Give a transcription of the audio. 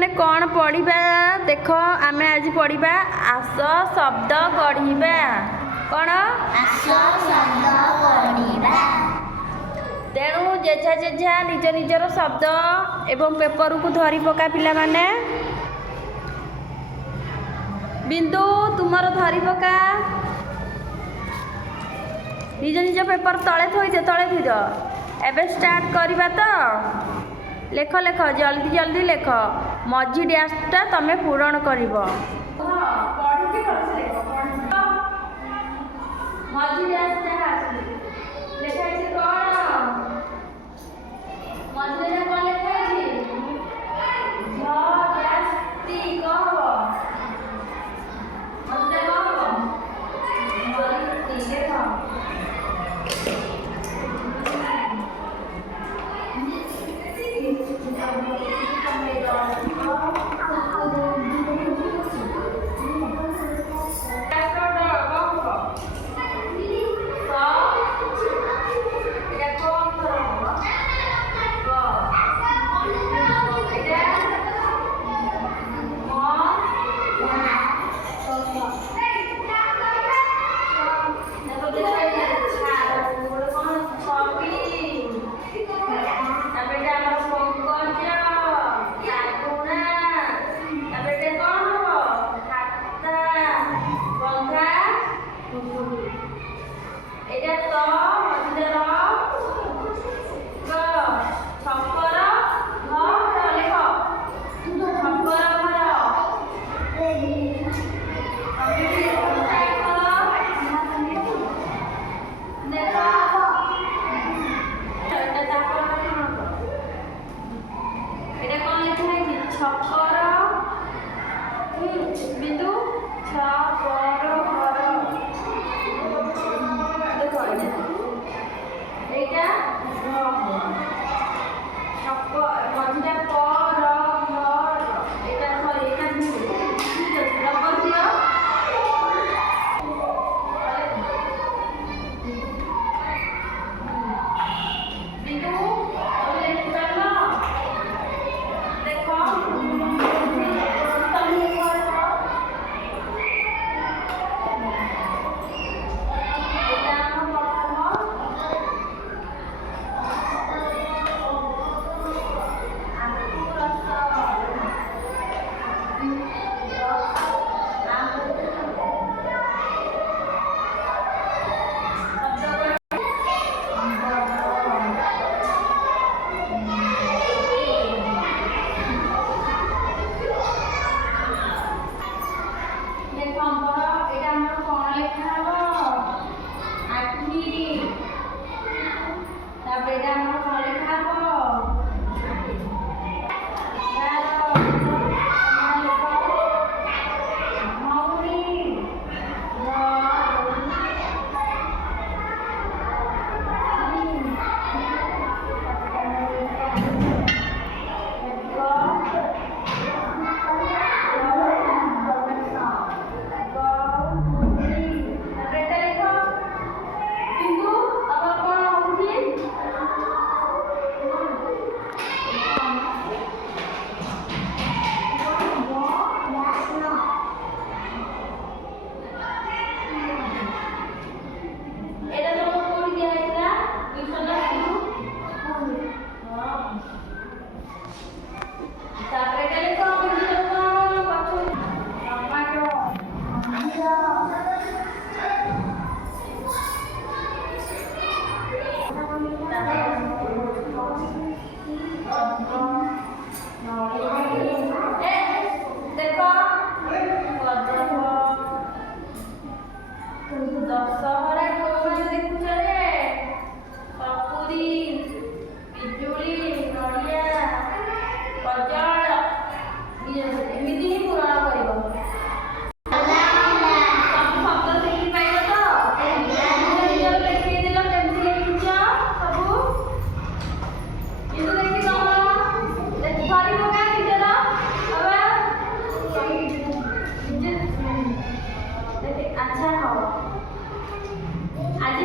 ମାନେ କ'ଣ ପଢ଼ିବା ଦେଖ ଆମେ ଆଜି ପଢ଼ିବା ଆସ ଶବ୍ଦ ଗଢ଼ିବା। କ'ଣ ଆସ ଶବ୍ଦ ଗଢ଼ିବା। ତେଣୁ ଯେଝା ଯେଝା ନିଜ ନିଜର ଶବ୍ଦ ଏବଂ ପେପରକୁ ଧରି ପକା ପିଲାମାନେ। ବିନ୍ଦୁ ତୁମର ଧରି ପକା। ନିଜ ନିଜ ପେପର ତଳେ ଥୋଇଦିଅ ତଳେ ଥୋଇଦିଅ। ଏବେ ଷ୍ଟାର୍ଟ କରିବା ତ। ଲେଖ ଲେଖ ଜଲ୍ଦି ଜଲ୍ଦି ଲେଖ। ମଝି ଡ୍ୟାସ୍ଟା ତମେ ପୂରଣ କରିବ। ମଝି ଡ୍ୟାସ୍ ଯାହା ଅଛି ଲେଖା ହେଇଛି କ'ଣ? ମଝିରେ କ'ଣ ଲେଖା ହେଇଛି? ଝ ଡ୍ୟାସ୍ ଟି କ'ଣ ହବ? ମଝିରେ କ'ଣ ହବ? ଝ ଟି ଲେଖ। ବିନ୍ଦୁ এইটা মঝিটা প র ঘ এটা সরি এটা রব্বর দিও। বিন্দু তুমি লিখতে পারো? দেখো ଦଶହରା କୋଉମାନେ ଦେଖୁଛ ରେ? କପୁରୀ, ପିଜୁଳି, ନଡ଼ିଆ, କଜଳ ଏମିତି ହିଁ ପୂରଣ କରିବ। ସବୁ ଶବ୍ଦ ଶିଖି ପାଇଲ ତ? ଲେଖିଦେଲ କେମିତି ଲେଖିଛ ସବୁ? କିନ୍ତୁ ଦେଖି ତମର ଧରି ପକା ନିଜର ଆଚ୍ଛା ହଉ। ଆଜି